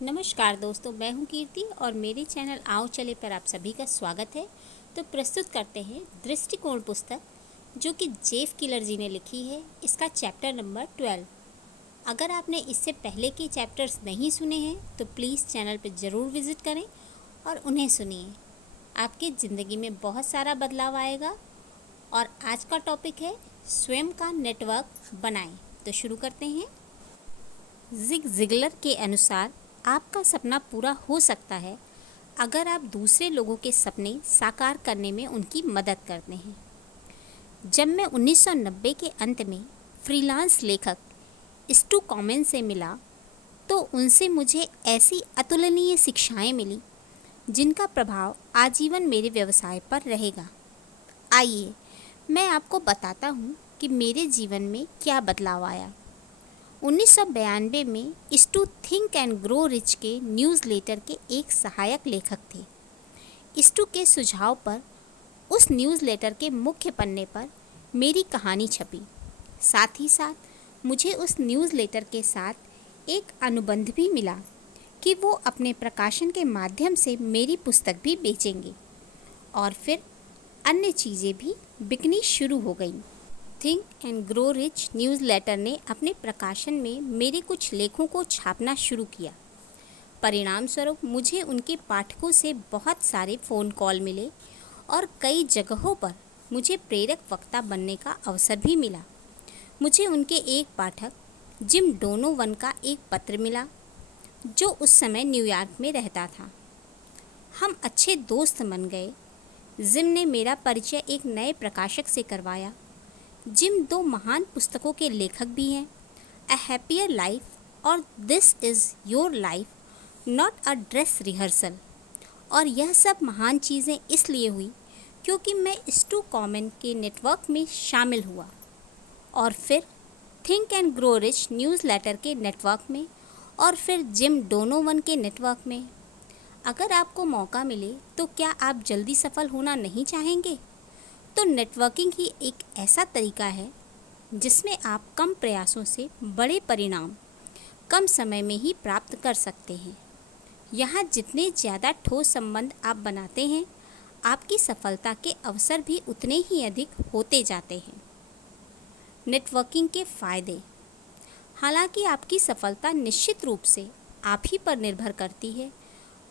नमस्कार दोस्तों, मैं हूं कीर्ति और मेरे चैनल आओ चले पर आप सभी का स्वागत है। तो प्रस्तुत करते हैं दृष्टिकोण पुस्तक, जो कि जेफ किलर जी ने लिखी है। इसका चैप्टर नंबर 12। अगर आपने इससे पहले के चैप्टर्स नहीं सुने हैं तो प्लीज़ चैनल पर ज़रूर विज़िट करें और उन्हें सुनिए। आपकी ज़िंदगी में बहुत सारा बदलाव आएगा। और आज का टॉपिक है स्वयं का नेटवर्क बनाएं। तो शुरू करते हैं। जिग जिगलर के अनुसार आपका सपना पूरा हो सकता है अगर आप दूसरे लोगों के सपने साकार करने में उनकी मदद करते हैं। जब मैं 1990 के अंत में फ्रीलांस लेखक स्टू कॉमेन से मिला तो उनसे मुझे ऐसी अतुलनीय शिक्षाएं मिली जिनका प्रभाव आजीवन मेरे व्यवसाय पर रहेगा। आइए मैं आपको बताता हूँ कि मेरे जीवन में क्या बदलाव आया। 1992 में स्टू थिंक एंड ग्रो रिच के न्यूज़लेटर के एक सहायक लेखक थे। स्टू के सुझाव पर उस न्यूज़लेटर के मुख्य पन्ने पर मेरी कहानी छपी। साथ ही साथ मुझे उस न्यूज़लेटर के साथ एक अनुबंध भी मिला कि वो अपने प्रकाशन के माध्यम से मेरी पुस्तक भी बेचेंगे। और फिर अन्य चीज़ें भी बिकनी शुरू हो गईं। Think and grow rich newsletter ने अपने प्रकाशन में मेरे कुछ लेखों को छापना शुरू किया। परिणाम स्वरूप मुझे उनके पाठकों से बहुत सारे फ़ोन कॉल मिले और कई जगहों पर मुझे प्रेरक वक्ता बनने का अवसर भी मिला। मुझे उनके एक पाठक जिम डोनोवन का एक पत्र मिला, जो उस समय न्यूयॉर्क में रहता था। हम अच्छे दोस्त बन गए। जिम ने मेरा परिचय एक नए प्रकाशक से करवाया। जिम 2 महान पुस्तकों के लेखक भी हैं, अ हैप्पियर लाइफ और this is your life, not a dress rehearsal. और यह सब महान चीज़ें इसलिए हुई क्योंकि मैं स्टू कॉमेन के नेटवर्क में शामिल हुआ और फिर think and grow rich newsletter के नेटवर्क में और फिर जिम डोनोवन के नेटवर्क में। अगर आपको मौका मिले तो क्या आप जल्दी सफल होना नहीं चाहेंगे? तो नेटवर्किंग ही एक ऐसा तरीका है जिसमें आप कम प्रयासों से बड़े परिणाम कम समय में ही प्राप्त कर सकते हैं। यहाँ जितने ज़्यादा ठोस संबंध आप बनाते हैं, आपकी सफलता के अवसर भी उतने ही अधिक होते जाते हैं। नेटवर्किंग के फ़ायदे। हालांकि आपकी सफलता निश्चित रूप से आप ही पर निर्भर करती है,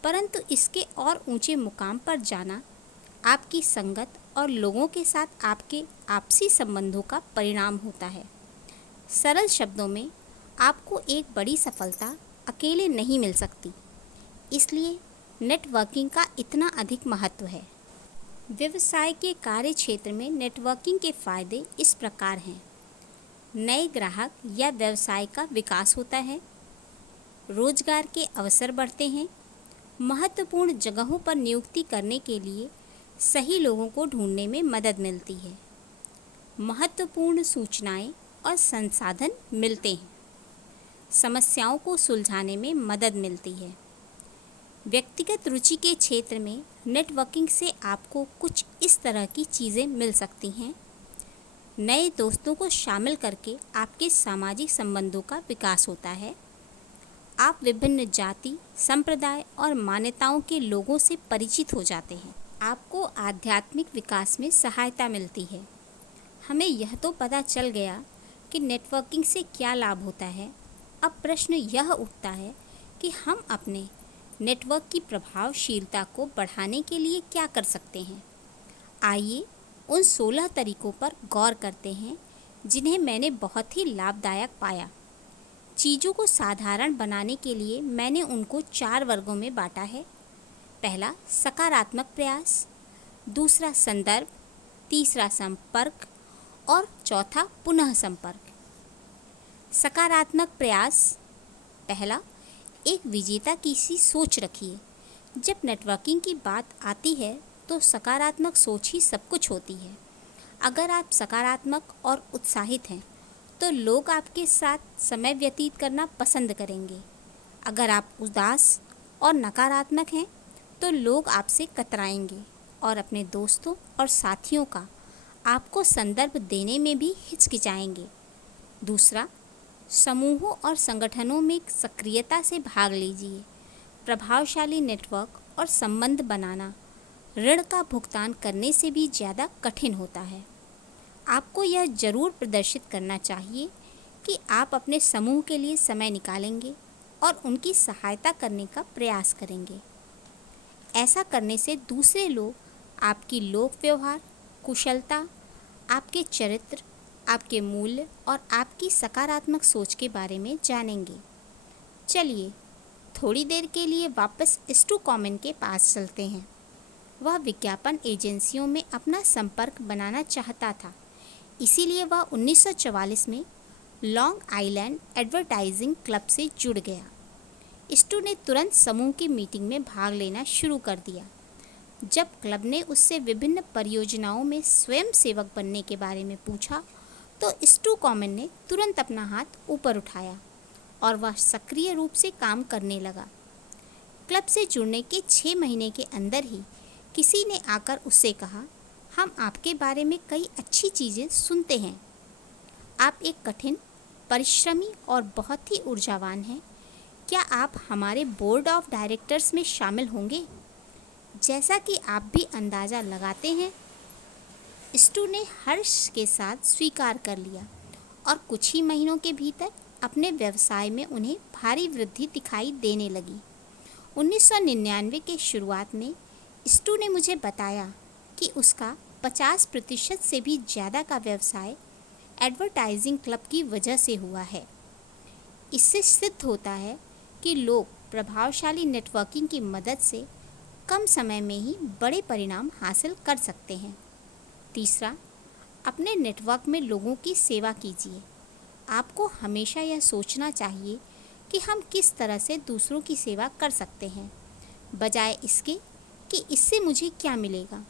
परंतु इसके और ऊंचे मुकाम पर जाना आपकी संगत और लोगों के साथ आपके आपसी संबंधों का परिणाम होता है। सरल शब्दों में, आपको एक बड़ी सफलता अकेले नहीं मिल सकती, इसलिए नेटवर्किंग का इतना अधिक महत्व है। व्यवसाय के कार्य क्षेत्र में नेटवर्किंग के फायदे इस प्रकार हैं। नए ग्राहक या व्यवसाय का विकास होता है, रोजगार के अवसर बढ़ते हैं, महत्वपूर्ण जगहों पर नियुक्ति करने के लिए सही लोगों को ढूंढने में मदद मिलती है, महत्वपूर्ण सूचनाएं और संसाधन मिलते हैं, समस्याओं को सुलझाने में मदद मिलती है। व्यक्तिगत रुचि के क्षेत्र में नेटवर्किंग से आपको कुछ इस तरह की चीज़ें मिल सकती हैं। नए दोस्तों को शामिल करके आपके सामाजिक संबंधों का विकास होता है। आप विभिन्न जाति, संप्रदाय और मान्यताओं के लोगों से परिचित हो जाते हैं। आपको आध्यात्मिक विकास में सहायता मिलती है। हमें यह तो पता चल गया कि नेटवर्किंग से क्या लाभ होता है। अब प्रश्न यह उठता है कि हम अपने नेटवर्क की प्रभावशीलता को बढ़ाने के लिए क्या कर सकते हैं। आइए उन 16 तरीकों पर गौर करते हैं जिन्हें मैंने बहुत ही लाभदायक पाया। चीज़ों को साधारण बनाने के लिए मैंने उनको 4 वर्गों में बांटा है। पहला, सकारात्मक प्रयास, दूसरा संदर्भ, तीसरा संपर्क और चौथा पुनः संपर्क। सकारात्मक प्रयास। पहला, एक विजेता की सी सोच रखिए। जब नेटवर्किंग की बात आती है तो सकारात्मक सोच ही सब कुछ होती है। अगर आप सकारात्मक और उत्साहित हैं तो लोग आपके साथ समय व्यतीत करना पसंद करेंगे। अगर आप उदास और नकारात्मक हैं तो लोग आपसे कतराएंगे और अपने दोस्तों और साथियों का आपको संदर्भ देने में भी हिचकिचाएंगे। दूसरा, समूहों और संगठनों में सक्रियता से भाग लीजिए। प्रभावशाली नेटवर्क और संबंध बनाना ऋण का भुगतान करने से भी ज़्यादा कठिन होता है। आपको यह ज़रूर प्रदर्शित करना चाहिए कि आप अपने समूह के लिए समय निकालेंगे और उनकी सहायता करने का प्रयास करेंगे। ऐसा करने से दूसरे लोग आपकी लोक व्यवहार, कुशलता, आपके चरित्र, आपके मूल्य और आपकी सकारात्मक सोच के बारे में जानेंगे। चलिए थोड़ी देर के लिए वापस स्टू कॉमन के पास चलते हैं। वह विज्ञापन एजेंसियों में अपना संपर्क बनाना चाहता था, इसीलिए वह 1944 में लॉन्ग आइलैंड एडवर्टाइजिंग क्लब से जुड़ गया। स्टू ने तुरंत समूह की मीटिंग में भाग लेना शुरू कर दिया। जब क्लब ने उससे विभिन्न परियोजनाओं में स्वयं सेवक बनने के बारे में पूछा तो स्टू कॉमन ने तुरंत अपना हाथ ऊपर उठाया और वह सक्रिय रूप से काम करने लगा। क्लब से जुड़ने के 6 महीने के अंदर ही किसी ने आकर उससे कहा, हम आपके बारे में कई अच्छी चीज़ें सुनते हैं। आप एक कठिन, परिश्रमी और बहुत ही ऊर्जावान हैं। क्या आप हमारे बोर्ड ऑफ डायरेक्टर्स में शामिल होंगे? जैसा कि आप भी अंदाज़ा लगाते हैं, स्टू ने हर्ष के साथ स्वीकार कर लिया और कुछ ही महीनों के भीतर अपने व्यवसाय में उन्हें भारी वृद्धि दिखाई देने लगी। 1999 के शुरुआत में स्टू ने मुझे बताया कि उसका 50% से भी ज़्यादा का व्यवसाय एडवर्टाइजिंग क्लब की वजह से हुआ है। इससे सिद्ध होता है कि लोग प्रभावशाली नेटवर्किंग की मदद से कम समय में ही बड़े परिणाम हासिल कर सकते हैं। तीसरा, अपने नेटवर्क में लोगों की सेवा कीजिए। आपको हमेशा यह सोचना चाहिए कि हम किस तरह से दूसरों की सेवा कर सकते हैं, बजाय इसके कि इससे मुझे क्या मिलेगा।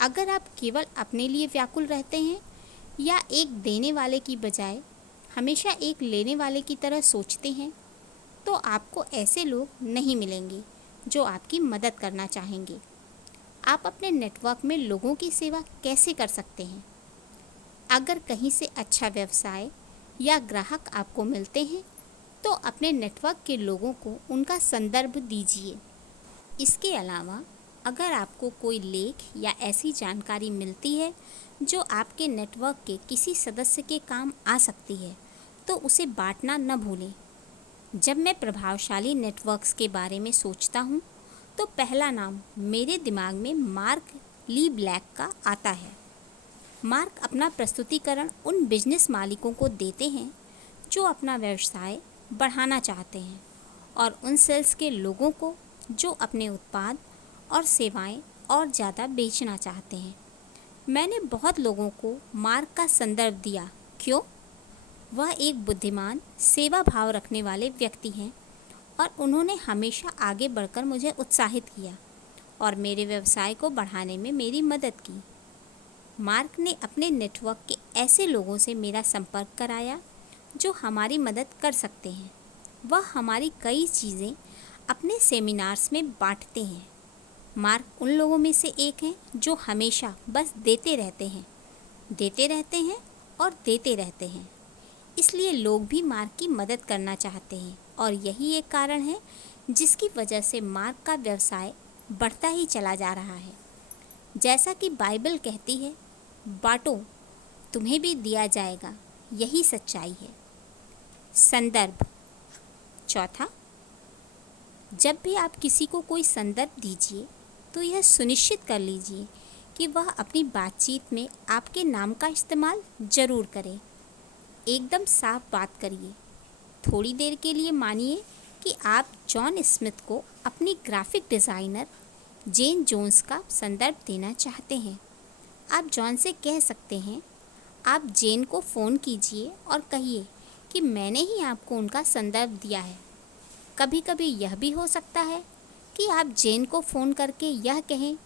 अगर आप केवल अपने लिए व्याकुल रहते हैं या एक देने वाले की बजाय हमेशा एक लेने वाले की तरह सोचते हैं, तो आपको ऐसे लोग नहीं मिलेंगे जो आपकी मदद करना चाहेंगे। आप अपने नेटवर्क में लोगों की सेवा कैसे कर सकते हैं? अगर कहीं से अच्छा व्यवसाय या ग्राहक आपको मिलते हैं तो अपने नेटवर्क के लोगों को उनका संदर्भ दीजिए। इसके अलावा अगर आपको कोई लेख या ऐसी जानकारी मिलती है जो आपके नेटवर्क के किसी सदस्य के काम आ सकती है तो उसे बांटना न भूलें। जब मैं प्रभावशाली नेटवर्क्स के बारे में सोचता हूँ तो पहला नाम मेरे दिमाग में मार्क ली ब्लैक का आता है। मार्क अपना प्रस्तुतिकरण उन बिजनेस मालिकों को देते हैं जो अपना व्यवसाय बढ़ाना चाहते हैं और उन सेल्स के लोगों को जो अपने उत्पाद और सेवाएं और ज़्यादा बेचना चाहते हैं। मैंने बहुत लोगों को मार्क का संदर्भ दिया। क्यों? वह एक बुद्धिमान, सेवा भाव रखने वाले व्यक्ति हैं और उन्होंने हमेशा आगे बढ़कर मुझे उत्साहित किया और मेरे व्यवसाय को बढ़ाने में मेरी मदद की। मार्क ने अपने नेटवर्क के ऐसे लोगों से मेरा संपर्क कराया जो हमारी मदद कर सकते हैं। वह हमारी कई चीज़ें अपने सेमिनार्स में बांटते हैं। मार्क उन लोगों में से एक हैं जो हमेशा बस देते रहते हैं और देते रहते हैं। इसलिए लोग भी मार्क की मदद करना चाहते हैं और यही एक कारण है जिसकी वजह से मार्क का व्यवसाय बढ़ता ही चला जा रहा है। जैसा कि बाइबल कहती है, बांटो तुम्हें भी दिया जाएगा, यही सच्चाई है। संदर्भ। चौथा, जब भी आप किसी को कोई संदर्भ दीजिए तो यह सुनिश्चित कर लीजिए कि वह अपनी बातचीत में आपके नाम का इस्तेमाल ज़रूर करें। एकदम साफ बात करिए। थोड़ी देर के लिए मानिए कि आप जॉन स्मिथ को अपनी ग्राफिक डिज़ाइनर जेन जोन्स का संदर्भ देना चाहते हैं। आप जॉन से कह सकते हैं, आप जेन को फ़ोन कीजिए और कहिए कि मैंने ही आपको उनका संदर्भ दिया है। कभी कभी यह भी हो सकता है कि आप जेन को फ़ोन करके यह कहें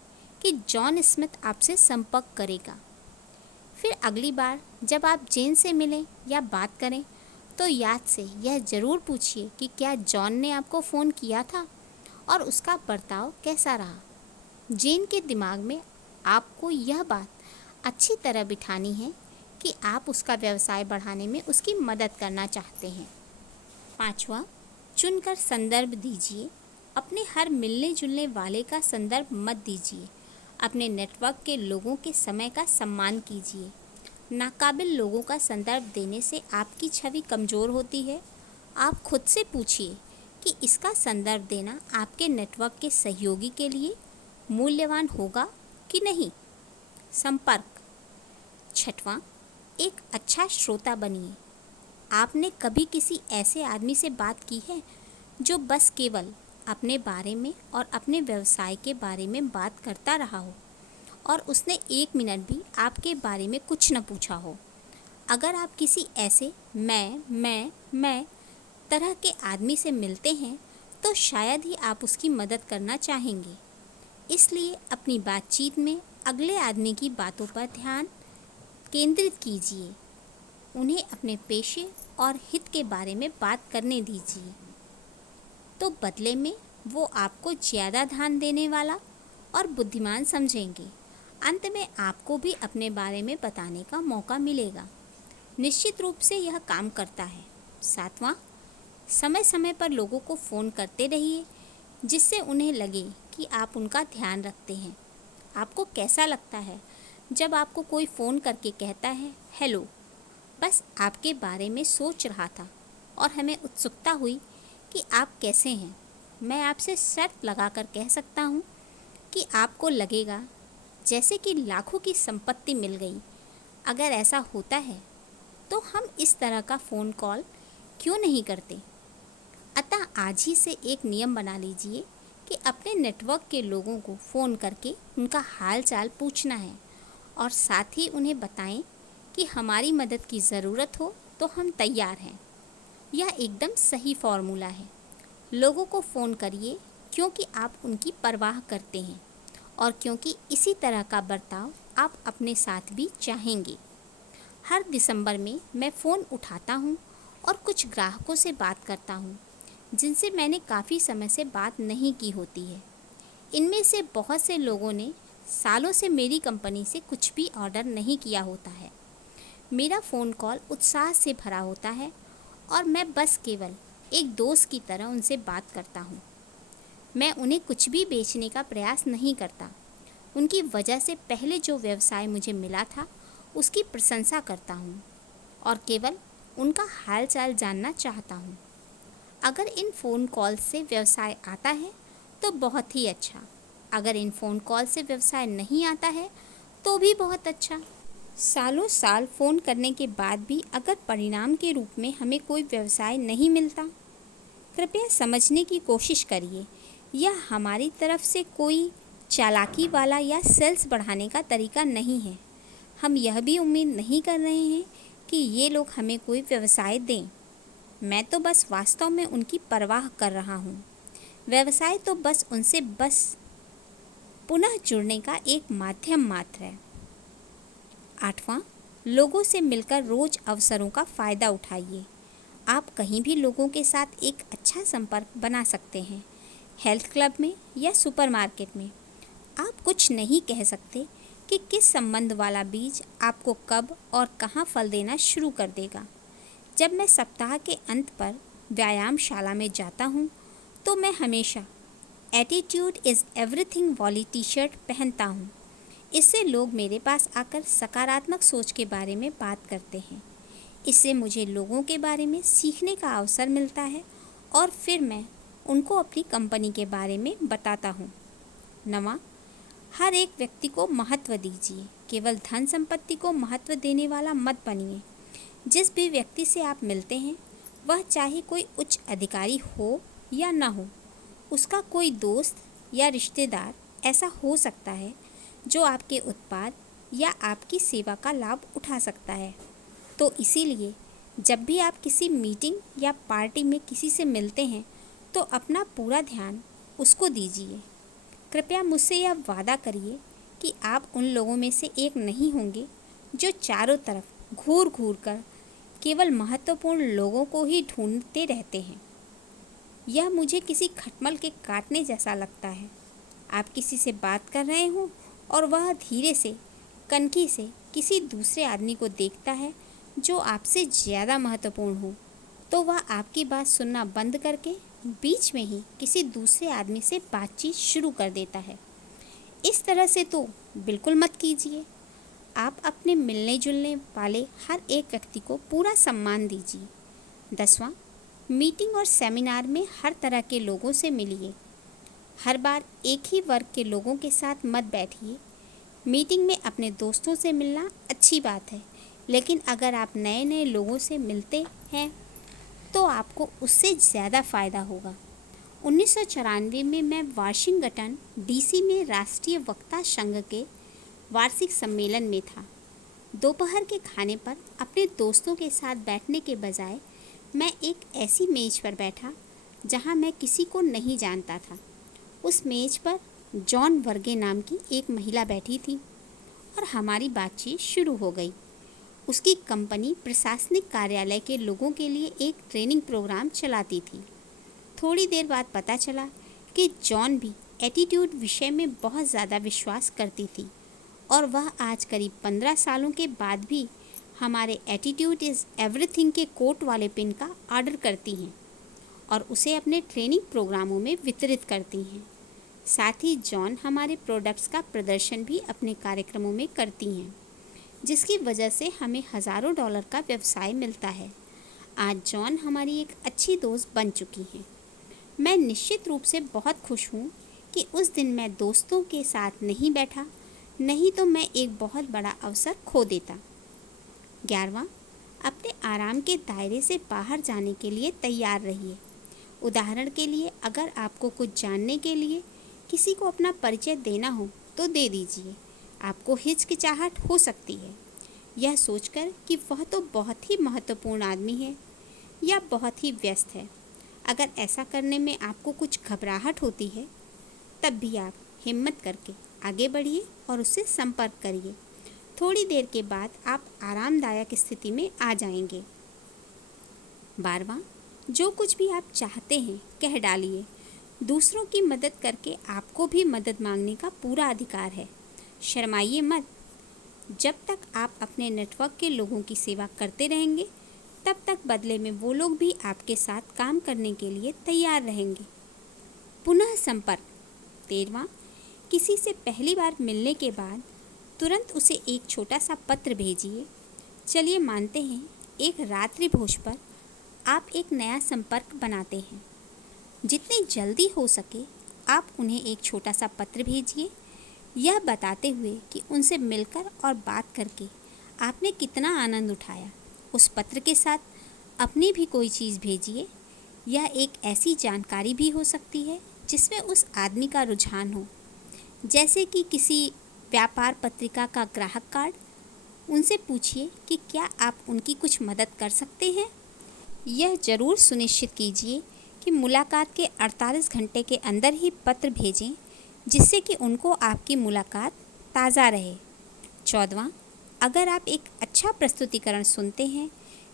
कि जॉन स्मिथ आपसे संपर्क करेगा। फिर अगली बार जब आप जेन से मिलें या बात करें तो याद से यह ज़रूर पूछिए कि क्या जॉन ने आपको फ़ोन किया था और उसका बर्ताव कैसा रहा। जेन के दिमाग में आपको यह बात अच्छी तरह बिठानी है कि आप उसका व्यवसाय बढ़ाने में उसकी मदद करना चाहते हैं। पांचवा, चुनकर संदर्भ दीजिए। अपने हर मिलने जुलने वाले का संदर्भ मत दीजिए। अपने नेटवर्क के लोगों के समय का सम्मान कीजिए। नाकाबिल लोगों का संदर्भ देने से आपकी छवि कमज़ोर होती है। आप खुद से पूछिए कि इसका संदर्भ देना आपके नेटवर्क के सहयोगी के लिए मूल्यवान होगा कि नहीं। संपर्क। छठवां, एक अच्छा श्रोता बनिए। आपने कभी किसी ऐसे आदमी से बात की है जो बस केवल अपने बारे में और अपने व्यवसाय के बारे में बात करता रहा हो और उसने 1 मिनट भी आपके बारे में कुछ न पूछा हो? अगर आप किसी ऐसे मैं तरह के आदमी से मिलते हैं तो शायद ही आप उसकी मदद करना चाहेंगे। इसलिए अपनी बातचीत में अगले आदमी की बातों पर ध्यान केंद्रित कीजिए। उन्हें अपने पेशे और हित के बारे में बात करने दीजिए, तो बदले में वो आपको ज़्यादा ध्यान देने वाला और बुद्धिमान समझेंगे। अंत में आपको भी अपने बारे में बताने का मौका मिलेगा। निश्चित रूप से यह काम करता है। सातवां, समय समय पर लोगों को फ़ोन करते रहिए जिससे उन्हें लगे कि आप उनका ध्यान रखते हैं। आपको कैसा लगता है जब आपको कोई फ़ोन करके कहता है, हेलो, बस आपके बारे में सोच रहा था और हमें उत्सुकता हुई कि आप कैसे हैं। मैं आपसे शर्त लगाकर कह सकता हूँ कि आपको लगेगा जैसे कि लाखों की संपत्ति मिल गई। अगर ऐसा होता है तो हम इस तरह का फ़ोन कॉल क्यों नहीं करते? अतः आज ही से एक नियम बना लीजिए कि अपने नेटवर्क के लोगों को फ़ोन करके उनका हाल चाल पूछना है और साथ ही उन्हें बताएं कि हमारी मदद की ज़रूरत हो तो हम तैयार हैं। यह एकदम सही फॉर्मूला है। लोगों को फ़ोन करिए क्योंकि आप उनकी परवाह करते हैं और क्योंकि इसी तरह का बर्ताव आप अपने साथ भी चाहेंगे। हर दिसंबर में मैं फ़ोन उठाता हूँ और कुछ ग्राहकों से बात करता हूँ जिनसे मैंने काफ़ी समय से बात नहीं की होती है। इनमें से बहुत से लोगों ने सालों से मेरी कंपनी से कुछ भी ऑर्डर नहीं किया होता है। मेरा फ़ोन कॉल उत्साह से भरा होता है और मैं बस केवल एक दोस्त की तरह उनसे बात करता हूँ। मैं उन्हें कुछ भी बेचने का प्रयास नहीं करता। उनकी वजह से पहले जो व्यवसाय मुझे मिला था उसकी प्रशंसा करता हूँ और केवल उनका हाल चाल जानना चाहता हूँ। अगर इन फ़ोन कॉल से व्यवसाय आता है तो बहुत ही अच्छा। अगर इन फ़ोन कॉल से व्यवसाय नहीं आता है तो भी बहुत अच्छा। सालों साल फ़ोन करने के बाद भी अगर परिणाम के रूप में हमें कोई व्यवसाय नहीं मिलता, कृपया समझने की कोशिश करिए। यह हमारी तरफ से कोई चालाकी वाला या सेल्स बढ़ाने का तरीका नहीं है। हम यह भी उम्मीद नहीं कर रहे हैं कि ये लोग हमें कोई व्यवसाय दें। मैं तो बस वास्तव में उनकी परवाह कर रहा हूँ। व्यवसाय तो बस उनसे पुनः जुड़ने का एक माध्यम मात्र है। 8वां, लोगों से मिलकर रोज़ अवसरों का फ़ायदा उठाइए। आप कहीं भी लोगों के साथ एक अच्छा संपर्क बना सकते हैं। हेल्थ क्लब में या सुपरमार्केट में। आप कुछ नहीं कह सकते कि किस संबंध वाला बीज आपको कब और कहाँ फल देना शुरू कर देगा। जब मैं सप्ताह के अंत पर व्यायामशाला में जाता हूँ तो मैं हमेशा एटीट्यूड इज़ एवरीथिंग वाली टी-शर्ट पहनता हूँ। इससे लोग मेरे पास आकर सकारात्मक सोच के बारे में बात करते हैं। इससे मुझे लोगों के बारे में सीखने का अवसर मिलता है और फिर मैं उनको अपनी कंपनी के बारे में बताता हूँ। 9वां, हर एक व्यक्ति को महत्व दीजिए। केवल धन संपत्ति को महत्व देने वाला मत बनिए। जिस भी व्यक्ति से आप मिलते हैं वह चाहे कोई उच्च अधिकारी हो या ना हो, उसका कोई दोस्त या रिश्तेदार ऐसा हो सकता है जो आपके उत्पाद या आपकी सेवा का लाभ उठा सकता है। तो इसीलिए जब भी आप किसी मीटिंग या पार्टी में किसी से मिलते हैं तो अपना पूरा ध्यान उसको दीजिए। कृपया मुझसे यह वादा करिए कि आप उन लोगों में से एक नहीं होंगे जो चारों तरफ घूर घूर कर केवल महत्वपूर्ण लोगों को ही ढूंढते रहते हैं। यह मुझे किसी खटमल के काटने जैसा लगता है। आप किसी से बात कर रहे हो और वह धीरे से कनखी से किसी दूसरे आदमी को देखता है जो आपसे ज़्यादा महत्वपूर्ण हो, तो वह आपकी बात सुनना बंद करके बीच में ही किसी दूसरे आदमी से बातचीत शुरू कर देता है। इस तरह से तो बिल्कुल मत कीजिए। आप अपने मिलने जुलने वाले हर एक व्यक्ति को पूरा सम्मान दीजिए। 10वां, मीटिंग और सेमिनार में हर तरह के लोगों से मिलिए। हर बार एक ही वर्ग के लोगों के साथ मत बैठिए। मीटिंग में अपने दोस्तों से मिलना अच्छी बात है, लेकिन अगर आप नए नए लोगों से मिलते हैं तो आपको उससे ज़्यादा फ़ायदा होगा। 1994 में मैं वाशिंगटन डीसी में राष्ट्रीय वक्ता संघ के वार्षिक सम्मेलन में था। दोपहर के खाने पर अपने दोस्तों के साथ बैठने के बजाय मैं एक ऐसी मेज़ पर बैठा जहां मैं किसी को नहीं जानता था। उस मेज़ पर जॉन वर्गे नाम की एक महिला बैठी थी और हमारी बातचीत शुरू हो गई। उसकी कंपनी प्रशासनिक कार्यालय के लोगों के लिए एक ट्रेनिंग प्रोग्राम चलाती थी। थोड़ी देर बाद पता चला कि जॉन भी एटीट्यूड विषय में बहुत ज़्यादा विश्वास करती थी और वह आज करीब 15 सालों के बाद भी हमारे एटीट्यूड इज़ एवरीथिंग के कोट वाले पिन का ऑर्डर करती हैं और उसे अपने ट्रेनिंग प्रोग्रामों में वितरित करती हैं। साथ ही जॉन हमारे प्रोडक्ट्स का प्रदर्शन भी अपने कार्यक्रमों में करती हैं, जिसकी वजह से हमें हज़ारों डॉलर का व्यवसाय मिलता है। आज जॉन हमारी एक अच्छी दोस्त बन चुकी हैं। मैं निश्चित रूप से बहुत खुश हूँ कि उस दिन मैं दोस्तों के साथ नहीं बैठा, नहीं तो मैं एक बहुत बड़ा अवसर खो देता। 11वां, अपने आराम के दायरे से बाहर जाने के लिए तैयार रहिए। उदाहरण के लिए, अगर आपको कुछ जानने के लिए किसी को अपना परिचय देना हो तो दे दीजिए। आपको हिचकिचाहट हो सकती है, यह सोचकर कि वह तो बहुत ही महत्वपूर्ण आदमी है या बहुत ही व्यस्त है। अगर ऐसा करने में आपको कुछ घबराहट होती है, तब भी आप हिम्मत करके आगे बढ़िए और उससे संपर्क करिए। थोड़ी देर के बाद आप आरामदायक स्थिति में आ जाएंगे। 12वां, जो कुछ भी आप चाहते हैं कह डालिए। दूसरों की मदद करके आपको भी मदद मांगने का पूरा अधिकार है। शर्माइए मत। जब तक आप अपने नेटवर्क के लोगों की सेवा करते रहेंगे, तब तक बदले में वो लोग भी आपके साथ काम करने के लिए तैयार रहेंगे। पुनः संपर्क। 13वां, किसी से पहली बार मिलने के बाद तुरंत उसे एक छोटा सा पत्र भेजिए। चलिए मानते हैं एक रात्रि भोज पर आप एक नया संपर्क बनाते हैं। जितनी जल्दी हो सके आप उन्हें एक छोटा सा पत्र भेजिए, यह बताते हुए कि उनसे मिलकर और बात करके आपने कितना आनंद उठाया। उस पत्र के साथ अपनी भी कोई चीज़ भेजिए। यह एक ऐसी जानकारी भी हो सकती है जिसमें उस आदमी का रुझान हो, जैसे कि किसी व्यापार पत्रिका का ग्राहक कार्ड। उनसे पूछिए कि क्या आप उनकी कुछ मदद कर सकते हैं। यह ज़रूर सुनिश्चित कीजिए कि मुलाकात के 48 घंटे के अंदर ही पत्र भेजें, जिससे कि उनको आपकी मुलाकात ताज़ा रहे। 14वां, अगर आप एक अच्छा प्रस्तुतिकरण सुनते हैं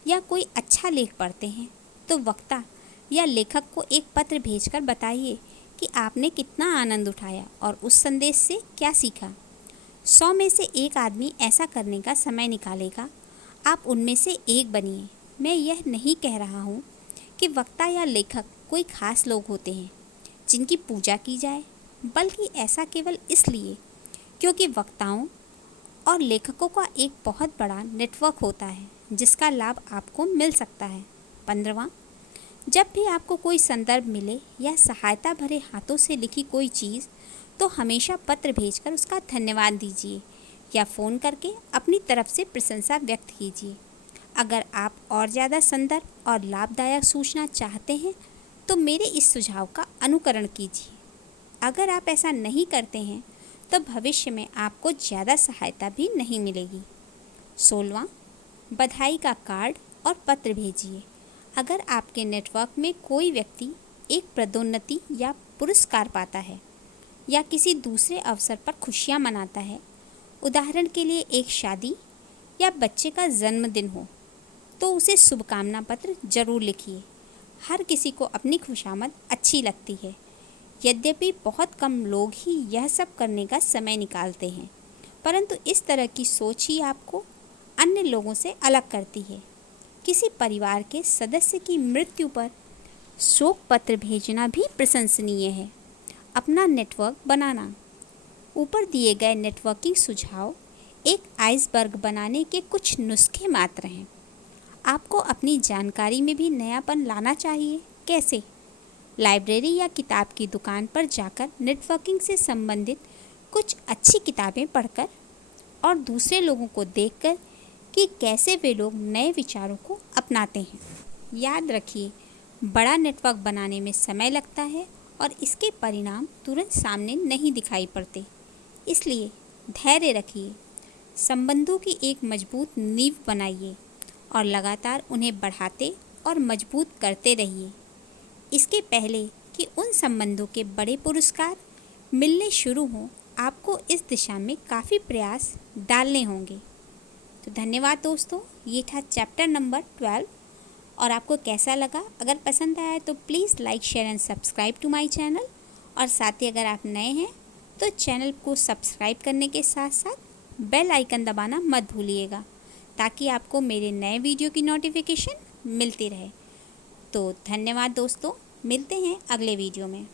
या कोई अच्छा लेख पढ़ते हैं तो वक्ता या लेखक को एक पत्र भेजकर बताइए कि आपने कितना आनंद उठाया और उस संदेश से क्या सीखा। 100 में से एक आदमी ऐसा करने का समय निकालेगा। आप उनमें से एक बनिए। मैं यह नहीं कह रहा हूँ कि वक्ता या लेखक कोई खास लोग होते हैं जिनकी पूजा की जाए, बल्कि ऐसा केवल इसलिए क्योंकि वक्ताओं और लेखकों का एक बहुत बड़ा नेटवर्क होता है जिसका लाभ आपको मिल सकता है। 15वां, जब भी आपको कोई संदर्भ मिले या सहायता भरे हाथों से लिखी कोई चीज़, तो हमेशा पत्र भेजकर उसका धन्यवाद दीजिए या फ़ोन करके अपनी तरफ से प्रशंसा व्यक्त कीजिए। अगर आप और ज़्यादा संदर्भ और लाभदायक सूचना चाहते हैं तो मेरे इस सुझाव का अनुकरण कीजिए। अगर आप ऐसा नहीं करते हैं तो भविष्य में आपको ज़्यादा सहायता भी नहीं मिलेगी। 16वां, बधाई का कार्ड और पत्र भेजिए। अगर आपके नेटवर्क में कोई व्यक्ति एक पदोन्नति या पुरस्कार पाता है या किसी दूसरे अवसर पर खुशियाँ मनाता है, उदाहरण के लिए एक शादी या बच्चे का जन्मदिन हो, तो उसे शुभकामना पत्र जरूर लिखिए। हर किसी को अपनी खुशामद अच्छी लगती है, यद्यपि बहुत कम लोग ही यह सब करने का समय निकालते हैं, परंतु इस तरह की सोच ही आपको अन्य लोगों से अलग करती है। किसी परिवार के सदस्य की मृत्यु पर शोक पत्र भेजना भी प्रशंसनीय है। अपना नेटवर्क बनाना। ऊपर दिए गए नेटवर्किंग सुझाव एक आइसबर्ग बनाने के कुछ नुस्खे मात्र हैं। आपको अपनी जानकारी में भी नयापन लाना चाहिए। कैसे? लाइब्रेरी या किताब की दुकान पर जाकर नेटवर्किंग से संबंधित कुछ अच्छी किताबें पढ़कर और दूसरे लोगों को देखकर कि कैसे वे लोग नए विचारों को अपनाते हैं। याद रखिए, बड़ा नेटवर्क बनाने में समय लगता है और इसके परिणाम तुरंत सामने नहीं दिखाई पड़ते। इसलिए धैर्य रखिए, संबंधों की एक मजबूत नींव बनाइए और लगातार उन्हें बढ़ाते और मजबूत करते रहिए। इसके पहले कि उन संबंधों के बड़े पुरस्कार मिलने शुरू हों, आपको इस दिशा में काफ़ी प्रयास डालने होंगे। तो धन्यवाद दोस्तों, ये था चैप्टर नंबर 12। और आपको कैसा लगा? अगर पसंद आया तो please like, share and subscribe to my channel. और साथ ही अगर आप नए हैं तो चैनल को सब्सक्राइब करने के साथ साथ बेल आइकन दबाना मत भूलिएगा, ताकि आपको मेरे नए वीडियो की नोटिफिकेशन मिलती रहे। तो धन्यवाद दोस्तों, मिलते हैं अगले वीडियो में।